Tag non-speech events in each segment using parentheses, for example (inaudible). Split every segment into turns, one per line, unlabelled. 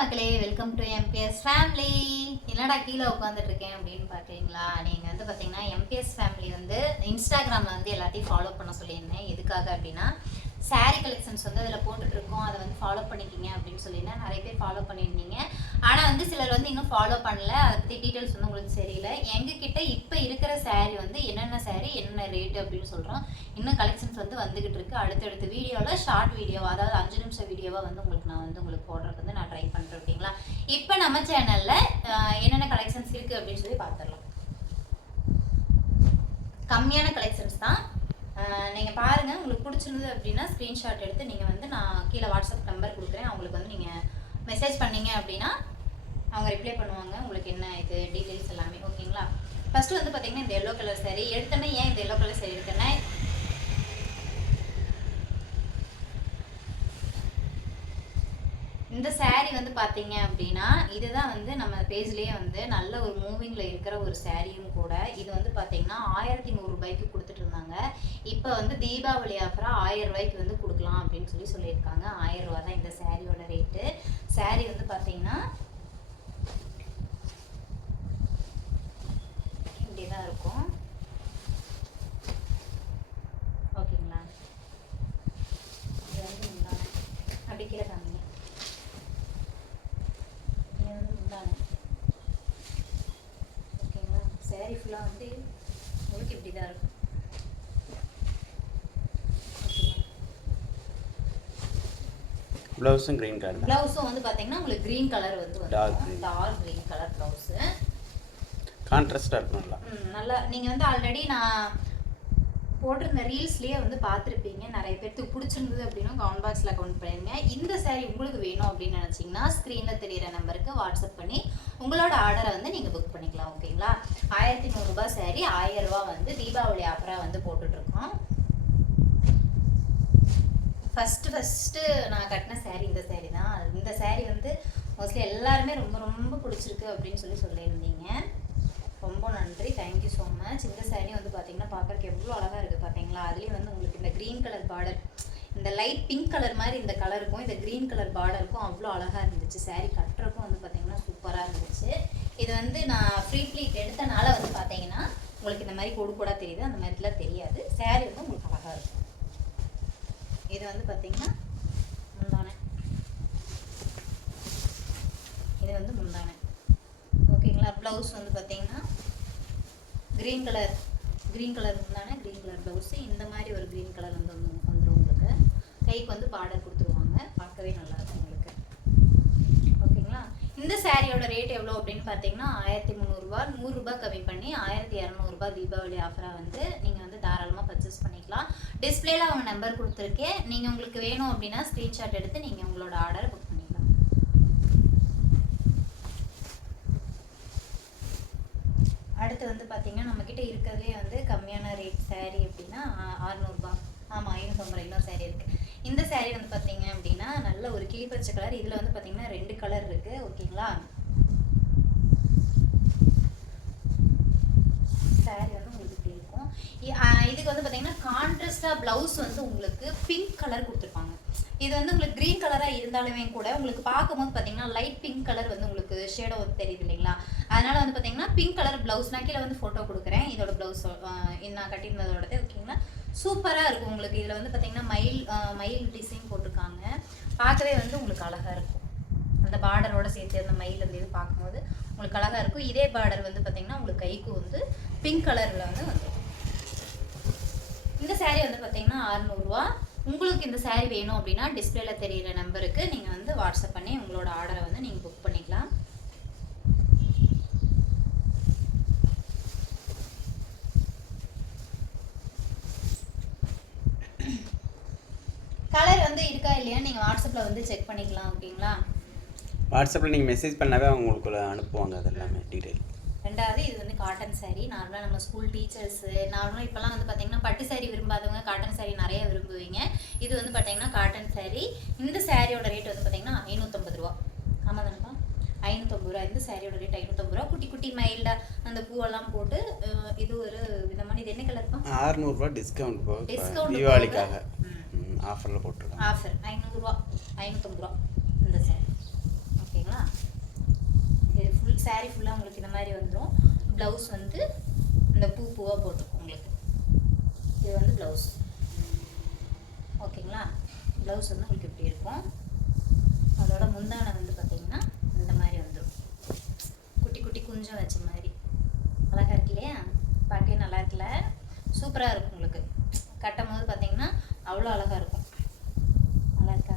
மக்களே welcome to MBS family என்னடா கீழே உட்காந்துட்டு இருக்கேன் அப்படின்னு பார்க்குறீங்களா நீங்கள் வந்து பார்த்தீங்கன்னா எம்பிஎஸ் ஃபேமிலி வந்து இன்ஸ்டாகிராமில் வந்து எல்லாத்தையும் ஃபாலோ பண்ண சொல்லியிருந்தேன். எதுக்காக அப்படின்னா saree கலெக்ஷன்ஸ் வந்து அதில் போட்டுட்ருக்கோம் அதை வந்து ஃபாலோ பண்ணிக்கிங்க அப்படின்னு சொல்லியிருந்தேன். நிறைய பேர் ஃபாலோ பண்ணியிருந்தீங்க. ஆனால் வந்து சிலர் வந்து இன்னும் ஃபாலோ பண்ணல. அதை பற்றி டீட்டெயில்ஸ் வந்து உங்களுக்கு தெரியல எங்ககிட்ட இப்போ சாரீ வந்து என்னென்ன சாரீ என்னென்ன ரேட்டு அப்படின்னு சொல்கிறோம் இன்னும் கலெக்ஷன்ஸ் வந்து வந்துகிட்டு இருக்கு. அடுத்தடுத்த வீடியோவில் ஷார்ட் வீடியோ அதாவது அஞ்சு நிமிஷம் வீடியோவாக வந்து உங்களுக்கு நான் வந்து உங்களுக்கு போடுறதுக்கு வந்து நான் ட்ரை பண்ணுறேன் ஓகேங்களா? இப்போ நம்ம சேனலில் என்னென்ன கலெக்ஷன்ஸ் இருக்குது அப்படின்னு சொல்லி பார்த்துடலாம் கம்மியான கலெக்ஷன்ஸ் தான். நீங்கள் பாருங்கள் உங்களுக்கு பிடிச்சிருந்தது அப்படின்னா ஸ்க்ரீன்ஷாட் எடுத்து நீங்கள் வந்து நான் கீழே வாட்ஸ்அப் நம்பர் கொடுக்குறேன். அவங்களுக்கு வந்து நீங்கள் மெசேஜ் பண்ணீங்க அப்படின்னா அவங்க ரிப்ளை பண்ணுவாங்க. உங்களுக்கு என்ன இது டீட்டெயில்ஸ் எல்லாமே ஓகேங்களா? ஃபர்ஸ்ட் வந்து பார்த்தீங்கன்னா இந்த எல்லோ கலர் saree எடுத்தோன்னே ஏன் இந்த எல்லோ கலர் சாரீ எடுத்தேன்னா இந்த saree வந்து பார்த்தீங்க அப்படின்னா இதுதான் வந்து நம்ம பேஜ்லேயே வந்து நல்ல ஒரு மூவிங்கில் இருக்கிற ஒரு சாரியும் கூட. இது வந்து பார்த்தீங்கன்னா ஆயிரத்தி நூறுரூபாய்க்கு கொடுத்துட்டு இருந்தாங்க. இப்போ வந்து தீபாவளி ஆஃபராக ஆயிரம் ரூபாய்க்கு வந்து கொடுக்கலாம் அப்படின்னு சொல்லி சொல்லியிருக்காங்க. ஆயிரம் ரூபா தான் இந்த சாரியோட ரேட்டு saree வந்து பார்த்தீங்கன்னா இப்படி தான் இருக்கும். ஓகேங்களா? இது வந்து முந்தானை அப்படி கீழே காமிங்க. இது வந்து முந்தானை ஓகேங்களா? saree ஃபுல்லாக வந்து உங்களுக்கு இப்படி தான் இருக்கும்
ப்ளவுஸும் க்ரீன் கலர்
ப்ளவுஸும் வந்து பார்த்தீங்கன்னா உங்களுக்கு க்ரீன் கலர் வந்து. டார்க் க்ரீன் கலர் ப்ளவுஸு
கான்ட்ராஸ்டாக இருக்கும் நல்லா
நல்லா நீங்கள் வந்து ஆல்ரெடி நான் போட்டிருந்த ரீல்ஸ்லேயே வந்து பார்த்துருப்பீங்க. நிறைய பேர்த்துக்கு பிடிச்சிருந்தது அப்படின்னா கமெண்ட் பாக்ஸில் கமெண்ட் பண்ணிருங்க. இந்த saree உங்களுக்கு வேணும் அப்படின்னு நினச்சிங்கன்னா ஸ்க்ரீனில் தெரியிற நம்பருக்கு வாட்ஸ்அப் பண்ணி உங்களோட ஆர்டரை வந்து நீங்கள் புக் பண்ணிக்கலாம் ஓகேங்களா ஆயிரத்தி நூறுரூபா saree ஆயிரரூபா வந்து தீபாவளி ஆஃபராக வந்து போட்டுட்ருக்கோம். ஃபஸ்ட்டு ஃபஸ்ட்டு நான் கட்டின சாரீ இந்த சாரீ தான். இந்த சாரீ வந்து மோஸ்ட்லி எல்லாருமே ரொம்ப ரொம்ப பிடிச்சிருக்கு அப்படின்னு சொல்லி சொல்லியிருந்தீங்க. ரொம்ப நன்றி. தேங்க்யூ ஸோ மச் இந்த saree வந்து பார்த்தீங்கன்னா பார்க்கறக்கு எவ்வளோ அழகாக இருக்குது பார்த்தீங்களா அதுலேயும் வந்து உங்களுக்கு இந்த க்ரீன் கலர் பார்டர் இந்த லைட் பிங்க் கலர் மாதிரி இந்த கலருக்கும் இந்த க்ரீன் கலர் பார்டருக்கும் அவ்வளோ அழகாக இருந்துச்சு. Saree கட்டுறக்கும் வந்து பார்த்தீங்கன்னா சூப்பராக இருந்துச்சு. இது வந்து நான் ஃப்ரீ ஃப்ளீட் எடுத்தனால வந்து பார்த்தீங்கன்னா உங்களுக்கு இந்த மாதிரி கொடு கூட தெரியுது. அந்த மாதிரிலாம் தெரியாது. Saree வந்து உங்களுக்கு அழகாக இருக்கும். இது வந்து பார்த்தீங்கன்னா முந்தானை. இது வந்து முந்தானே. ஓகேங்களா ப்ளவுஸ் வந்து பார்த்தீங்கன்னா க்ரீன் கலர் க்ரீன் கலர் இருந்தானே க்ரீன் கலர் ப்ளவுஸு இந்த மாதிரி ஒரு க்ரீன் கலர் வந்து வந்துடும் உங்களுக்கு. கைக்கு வந்து பார்டர் கொடுத்துருவாங்க. பார்க்கவே நல்லா இருக்கும் உங்களுக்கு. ஓகேங்களா? இந்த சாரியோட ரேட் எவ்வளோ அப்படின்னு பார்த்தீங்கன்னா ஆயிரத்தி முந்நூறுரூவா நூறுரூபா கம்மி பண்ணி ஆயிரத்தி இரநூறுபா தீபாவளி ஆஃபராக வந்து நீங்கள் வந்து தாராளமாக பர்ச்சேஸ் பண்ணிக்கலாம். டிஸ்பிளேல அவங்க நம்பர் கொடுத்துருக்கேன். நீங்கள் உங்களுக்கு வேணும் அப்படின்னா ஸ்க்ரீன்ஷாட் எடுத்து நீங்கள் உங்களோட ஆர்டரை புக் பண்ணிக்கலாம் அடுத்து வந்து பார்த்தீங்கன்னா நம்மக்கிட்ட இருக்கிறதுலே வந்து கம்மியான ரேட் சேரீ அப்படின்னா அறநூறுபா. ஆமாம் ஐநூற்றம்பது ரூபா இன்னும் இருக்குது இந்த சேரீ வந்து பார்த்தீங்க அப்படின்னா நல்ல ஒரு கிளிப்பச்சை கலர் இதில் வந்து பார்த்தீங்கன்னா ரெண்டு கலர் இருக்குது ஓகேங்களா சேரீ வந்து உங்களுக்கு இப்படி இருக்கும். இதுக்கு வந்து பார்த்தீங்கன்னா கான்ட்ராஸ்டாக ப்ளவுஸ் வந்து உங்களுக்கு பிங்க் கலர் கொடுத்துருப்பாங்க. இது வந்து உங்களுக்கு க்ரீன் கலராக இருந்தாலுமே கூட உங்களுக்கு பார்க்கும்போது பார்த்தீங்கன்னா லைட் பிங்க் கலர் வந்து உங்களுக்கு ஷேடோ வந்து தெரியுது இல்லைங்களா? அதனால வந்து பார்த்தீங்கன்னா பிங்க் கலர் ப்ளவுஸ் நான் கீழே வந்து ஃபோட்டோ கொடுக்குறேன். இதோட ப்ளவுஸ் நான் கட்டியிருந்ததோடது ஓகேங்களா சூப்பராக இருக்கும் உங்களுக்கு. இதில் வந்து பார்த்தீங்கன்னா மயில் மயில் டிசைன் போட்டிருக்காங்க. பார்க்கவே வந்து உங்களுக்கு அழகாக இருக்கும். அந்த பார்டரோட சேர்த்து அந்த மயில் அந்த இது பார்க்கும்போது உங்களுக்கு அழகாக இருக்கும். இதே பார்டர் வந்து பார்த்தீங்கன்னா உங்களுக்கு கைக்கு வந்து பிங்க் கலரில் வந்து வந்துடும் இந்த சேரீ வந்து பார்த்தீங்கன்னா அறநூறுவா. உங்களுக்கு இந்த சேரீ வேணும் அப்படின்னா டிஸ்பிளேல தெரியிற நம்பருக்கு நீங்கள் வந்து வாட்ஸ்அப் பண்ணி உங்களோட ஆர்டரை வந்து நீங்கள் புக் பண்ணிக்கலாம் கலர் வந்து இருக்கா இல்லையா நீங்கள் வாட்ஸ்அப்பில் வந்து செக் பண்ணிக்கலாம் ஓகேங்களா?
வாட்ஸ்அப்பில் நீங்கள் மெசேஜ் பண்ணாவே அவங்க உங்களுக்கு அனுப்புவாங்க அது எல்லாமே டீட்டெயில்
ரெண்டாவது இது வந்து காட்டன் saree. நார்மலாக நம்ம ஸ்கூல் டீச்சர்ஸு நார்மலாக இப்போலாம் வந்து பார்த்தீங்கன்னா பட்டு saree விரும்பாதவங்க காட்டன் saree நிறைய விரும்புவீங்க. இது வந்து பார்த்தீங்கன்னா காட்டன் saree. இந்த சாரியோட ரேட் வந்து பார்த்தீங்கன்னா ஐநூற்றம்பது ரூபா. ஆமாம் தானப்பா? ஐநூற்றம்பது ரூபா. இந்த சாரியோட ரேட் ஐநூற்றம்பது ரூபா. குட்டி குட்டி மைல்டாக அந்த பூவெல்லாம் போட்டு இது ஒரு விதமான இது என்ன கலர்ப்பா
ஆறுநூறுபா டிஸ்கவுண்ட்
Discount
தீபாவளிக்காக. ஆஃபரில் போட்டிருக்கோம்
ஆஃபர் ஐநூறுரூவா ஐநூற்றம்பது ரூபா. இந்த சாரி ஓகேங்களா? இது ஃபுல் சாரீ ஃபுல்லாக உங்களுக்கு இந்த மாதிரி வந்துடும் ப்ளவுஸ் வந்து இந்த பூ பூவாக போட்டிருக்கும் உங்களுக்கு. இது வந்து ப்ளவுஸ் ஓகேங்களா? ப்ளவுஸ் வந்து உங்களுக்கு இப்படி இருக்கும். அதோட முந்தானை வந்து பார்த்தீங்கன்னா இந்த மாதிரி வந்துடும் குட்டி குட்டி குஞ்சம் வச்ச மாதிரி. அழகா இருக்கு இல்லையா? பார்க்கவே நல்லா இருக்குல்ல? சூப்பராக இருக்கும் உங்களுக்கு. கட்டும் போது பார்த்தீங்கன்னா அவ்வளோ அழகாக இருக்கும். நல்லா இருக்கா?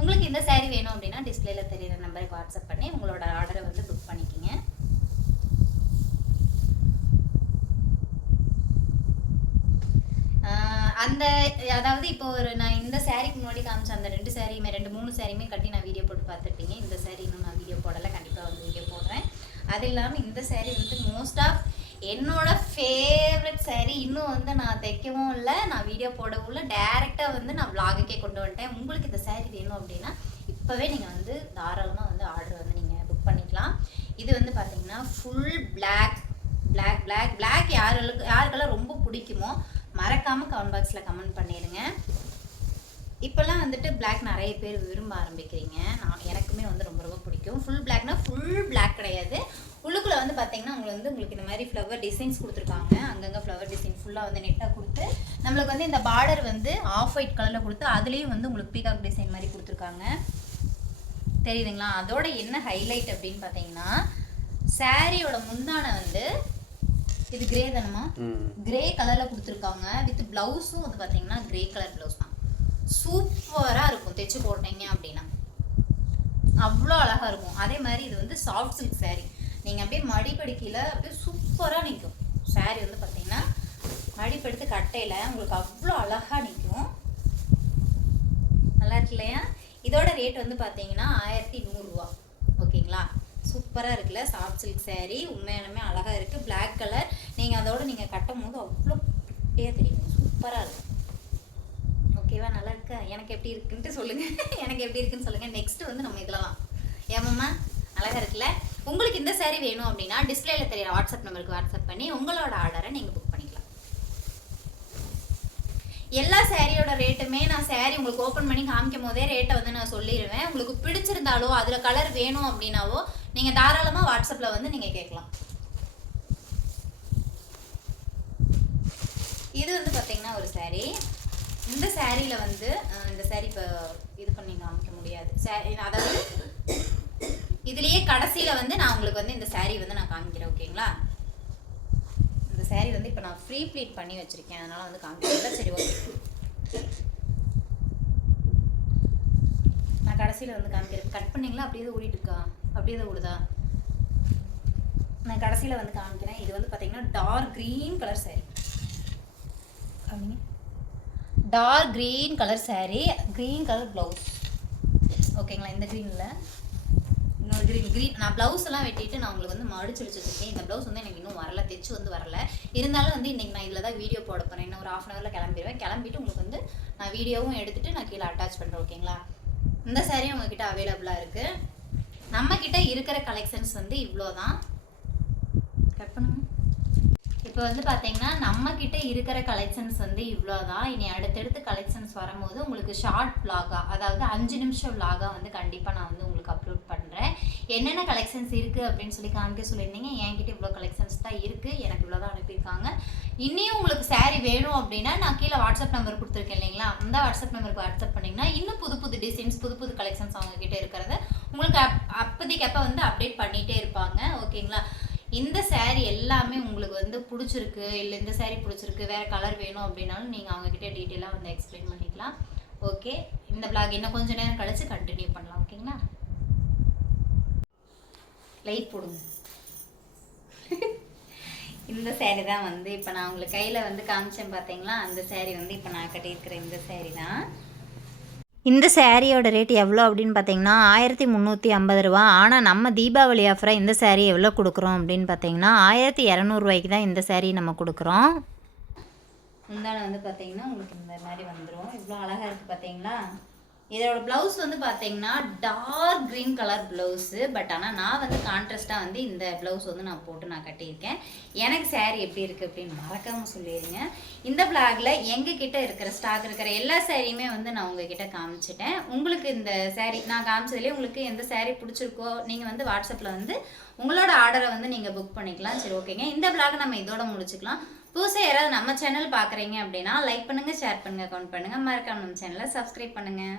உங்களுக்கு இந்த சேரீ வேணும் அப்படின்னா டிஸ்பிளேல தெரியிற நம்பருக்கு வாட்ஸ்அப் பண்ணி உங்களோட ஆர்டரை வந்து புக் பண்ணிக்கிங்க. அந்த அதாவது இப்போ ஒரு நான் இந்த சாரீக்கு முன்னாடி காமிச்ச அந்த ரெண்டு சாரியுமே ரெண்டு மூணு சாரியுமே கட்டி நான் வீடியோ போட்டு பார்த்துருப்பீங்க. இந்த சாரீ இன்னும் நான் வீடியோ போடலை. கண்டிப்பாக வந்து வீடியோ போடுறேன். அது இல்லாமல் இந்த சாரீ வந்து மோஸ்ட் ஆஃப் என்னோட ஃபேவரட் saree இன்னும் வந்து நான் தைக்கவும் இல்லை நான் வீடியோ போடவும் இல்லை. டேரெக்டாக வந்து நான் vlog-க்கே கொண்டு வந்துட்டேன். உங்களுக்கு இந்த சாரீ வேணும் அப்படின்னா இப்போவே நீங்கள் வந்து தாராளமாக வந்து ஆர்டர் வந்து நீங்கள் புக் பண்ணிக்கலாம். இது வந்து பார்த்தீங்கன்னா full black black black black யாருக்கு யாருக்கெல்லாம் ரொம்ப பிடிக்குமோ மறக்காமல் கமெண்ட் பாக்ஸில் கமெண்ட் பண்ணிடுங்க. இப்போல்லாம் வந்துட்டு பிளாக் நிறைய பேர் விரும்ப ஆரம்பிக்கிறீங்க. நான் எனக்குமே வந்து ரொம்ப ரொம்ப பிடிக்கும். ஃபுல் பிளாக்னா ஃபுல் பிளாக் கிடையாது. உள்ளுக்குள்ளே வந்து பார்த்தீங்கன்னா உங்களுக்கு வந்து உங்களுக்கு இந்த மாதிரி ஃப்ளவர் டிசைன்ஸ் கொடுத்துருக்காங்க. அங்கங்கே ஃப்ளவர் டிசைன் ஃபுல்லாக வந்து நெட்டாக கொடுத்து நம்மளுக்கு வந்து இந்த பார்டர் வந்து ஆஃப் ஒயிட் கலரில் கொடுத்து அதுலேயும் வந்து உங்களுக்கு பீகாக் டிசைன் மாதிரி கொடுத்துருக்காங்க. தெரியுதுங்களா? அதோட என்ன ஹைலைட் அப்படின்னு பார்த்தீங்கன்னா சாரியோட முந்தானை வந்து இது கிரே தானமா கிரே கலரில் கொடுத்துருக்காங்க. வித் ப்ளவுஸும் வந்து பார்த்தீங்கன்னா கிரே கலர் ப்ளவுஸ் தான். சூப்பராக இருக்கும். தைச்சு போட்டீங்க அப்படின்னா. அவ்வளோ அழகாக இருக்கும். அதே மாதிரி இது வந்து சாஃப்ட் சில்க் saree. நீங்கள் அப்படியே மடிப்படுக்கையில் அப்படியே சூப்பராக நிற்கும் saree வந்து பார்த்தீங்கன்னா மடிப்படுத்து கட்டையில் உங்களுக்கு அவ்வளோ அழகாக நிற்கும் நல்லா இருக்கு இல்லையா? இதோட ரேட் வந்து பார்த்தீங்கன்னா ஆயிரத்தி நூறுரூவா ஓகேங்களா? சூப்பராக இருக்குல்ல? சாஃப்ட் சில்க் saree உண்மையாலுமே அழகாக இருக்குது பிளாக் கலர் நீங்கள் அதோட நீங்கள் கட்டும் போது அவ்வளோ குட்டியாக தெரியும். சூப்பராக இருக்கும். ஓகேவா? நல்லா இருக்கா? எனக்கு எப்படி இருக்குன்ட்டு சொல்லுங்கள் (laughs) எனக்கு எப்படி இருக்குன்னு சொல்லுங்கள் நெக்ஸ்ட்டு வந்து நம்ம இதெல்லாம். ஏமாம்மா அழகாக இருக்குல்ல? உங்களுக்கு இந்த சேரீ வேணும் அப்படின்னா டிஸ்பிளேல தெரியுற வாட்ஸ்அப் நம்பருக்கு வாட்ஸ்அப் பண்ணி உங்களோட ஆர்டரை நீங்கள் புக் பண்ணிக்கலாம். எல்லா சேரீயோட ரேட்டுமே நான் சேரீ உங்களுக்கு ஓப்பன் பண்ணி காமிக்கும் போதே ரேட்டை வந்து நான் சொல்லிடுவேன் உங்களுக்கு பிடிச்சிருந்தாலோ அதில் கலர் வேணும் அப்படின்னாவோ நீங்கள் தாராளமாக வாட்ஸ்அப்பில் வந்து நீங்கள் கேட்கலாம். இது வந்து பார்த்தீங்கன்னா ஒரு சாரீ இந்த சாரியில் வந்து இந்த saree இப்போ இது பண்ணி காமிக்க முடியாது. saree அதாவது இதுலயே கடைசியில் வந்து நான் உங்களுக்கு வந்து இந்த சாரீ வந்து நான் காமிக்கிறேன் ஓகேங்களா? இந்த சாரீ வந்து இப்போ நான் ஃப்ரீ ப்ளீட் பண்ணி வச்சிருக்கேன் அதனால வந்து காமிக்கிறேன். சரி ஓகே. நான் கடைசியில் வந்து காமிக்கிறேன். கட் பண்ணீங்களா? அப்படியே ஓடிட்டு இருக்கா அப்படியே ஓடுதா? நான் கடைசியில் வந்து காமிக்கிறேன். இது வந்து பார்த்தீங்கன்னா dark green colour sari dark green colour saree green colour blouse ஓகேங்களா? இந்த க்ரீனில் க்ரீன் க்ரீன் நான் ப்ளவுஸ் எல்லாம் வெட்டிட்டு நான் உங்களுக்கு வந்து மடிச்சு வச்சுருக்கேன் இந்த ப்ளவுஸ் வந்து எனக்கு இன்னும் வரல தைச்சு வந்து வரல. இருந்தாலும் வந்து இன்னைக்கு நான் இதில் தான் வீடியோ போட போகிறேன் இன்னும் ஒரு ஆஃப் அன் ஹவரில் கிளம்பிடுவேன் கிளம்பிட்டு உங்களுக்கு வந்து நான் வீடியோவும் எடுத்துட்டு நான் கீழே அட்டாச் பண்ணுறேன் ஓகேங்களா இந்த சாரியும் உங்ககிட்ட அவைலபிளாக இருக்குது நம்மக்கிட்ட இருக்கிற கலெக்ஷன்ஸ் வந்து இவ்வளோ தான் கட் பண்ணுங்க. இப்போ வந்து பார்த்தீங்கன்னா நம்ம கிட்ட இருக்கிற கலெக்ஷன்ஸ் வந்து இவ்வளோ தான் இனி அடுத்தடுத்து கலெக்ஷன்ஸ் வரும்போது உங்களுக்கு ஷார்ட் vlog-ஆ அதாவது அஞ்சு நிமிஷம் vlog-ஆ வந்து கண்டிப்பாக நான் வந்து உங்களுக்கு அப்லோட் பண்ணுறேன் என்னென்ன கலெக்ஷன்ஸ் இருக்குது அப்படின்னு சொல்லி காமிக்க சொல்லியிருந்தீங்க. என்கிட்ட இவ்வளோ கலெக்ஷன்ஸ் தான் இருக்குது எனக்கு இவ்வளோ தான் அனுப்பியிருக்காங்க. இன்னியும் உங்களுக்கு saree வேணும் அப்படின்னா நான் கீழே வாட்ஸ்அப் நம்பர் கொடுத்துருக்கேன் இல்லைங்களா? அந்த வாட்ஸ்அப் நம்பருக்கு வாட்ஸ்அப் பண்ணிங்கன்னா இன்னும் புது புது டிசைன்ஸ் புது புது கலெக்ஷன்ஸ் அவங்க கிட்ட இருக்கிறத உங்களுக்கு அப் அப்போதைக்கு அப்போ வந்து அப்டேட் பண்ணிகிட்டே இருப்பாங்க. ஓகேங்களா? இந்த சேரீ எல்லாமே உங்களுக்கு வந்து பிடிச்சிருக்கு இல்லை இந்த saree பிடிச்சிருக்கு வேறு கலர் வேணும் அப்படின்னாலும் நீங்கள் அவங்கக்கிட்ட டீட்டெயிலாக வந்து எக்ஸ்பிளைன் பண்ணிக்கலாம். ஓகே இந்த பிளாக் இன்னும் கொஞ்சம் நேரம் கழித்து கண்டினியூ பண்ணலாம் ஓகேங்களா லைட் போடுங்க. (laughs) இந்த சேரீ தான் வந்து இப்போ நான் உங்களுக்கு கையில் வந்து காமிச்சேன் பார்த்தீங்களா அந்த சேரீ வந்து இப்போ நான் கட்டியிருக்கிற இந்த சேரீ தான்.
இந்த சேரீயோட ரேட் எவ்வளோ அப்படின்னு பார்த்தீங்கன்னா ஆயிரத்தி முந்நூற்றி ஐம்பது ரூபா. ஆனால் நம்ம தீபாவளி ஆஃபராக இந்த சேரீ எவ்வளோ கொடுக்குறோம் அப்படின்னு பார்த்தீங்கன்னா ஆயிரத்தி இரநூறுவாய்க்கு தான் இந்த சேரீ நம்ம கொடுக்குறோம்.
முந்தான வந்து பார்த்தீங்கன்னா உங்களுக்கு இந்த மாதிரி வந்துடும் இவ்வளோ அழகாக இருக்குது பார்த்தீங்களா இதோட ப்ளவுஸ் வந்து பார்த்தீங்கன்னா dark green colour blouse but ஆனால் நான் வந்து கான்ட்ராஸ்ட்டாக வந்து இந்த ப்ளவுஸ் வந்து நான் போட்டு நான் கட்டியிருக்கேன். எனக்கு சேரீ எப்படி இருக்குது அப்படின்னு மறக்காமல் சொல்லிடுங்க. இந்த பிளாகில் எங்கள் கிட்டே இருக்கிற ஸ்டாக் இருக்கிற எல்லா சேரீயுமே வந்து நான் உங்ககிட்ட காமிச்சிட்டேன். உங்களுக்கு இந்த சேரீ நான் காமிச்சதுலேயே உங்களுக்கு எந்த சேரீ பிடிச்சிருக்கோ நீங்கள் வந்து வாட்ஸ்அப்பில் வந்து உங்களோட ஆர்டரை வந்து நீங்கள் புக் பண்ணிக்கலாம். சரி ஓகேங்க இந்த பிளாக் நம்ம இதோட முடிச்சுக்கலாம். புதுசாக யாராவது நம்ம சேனல் பார்க்குறீங்க அப்படின்னா லைக் பண்ணுங்கள் ஷேர் பண்ணுங்கள் கமெண்ட் பண்ணுங்கள் மறக்காம நம்ம சேனலை சப்ஸ்கிரைப் பண்ணுங்கள்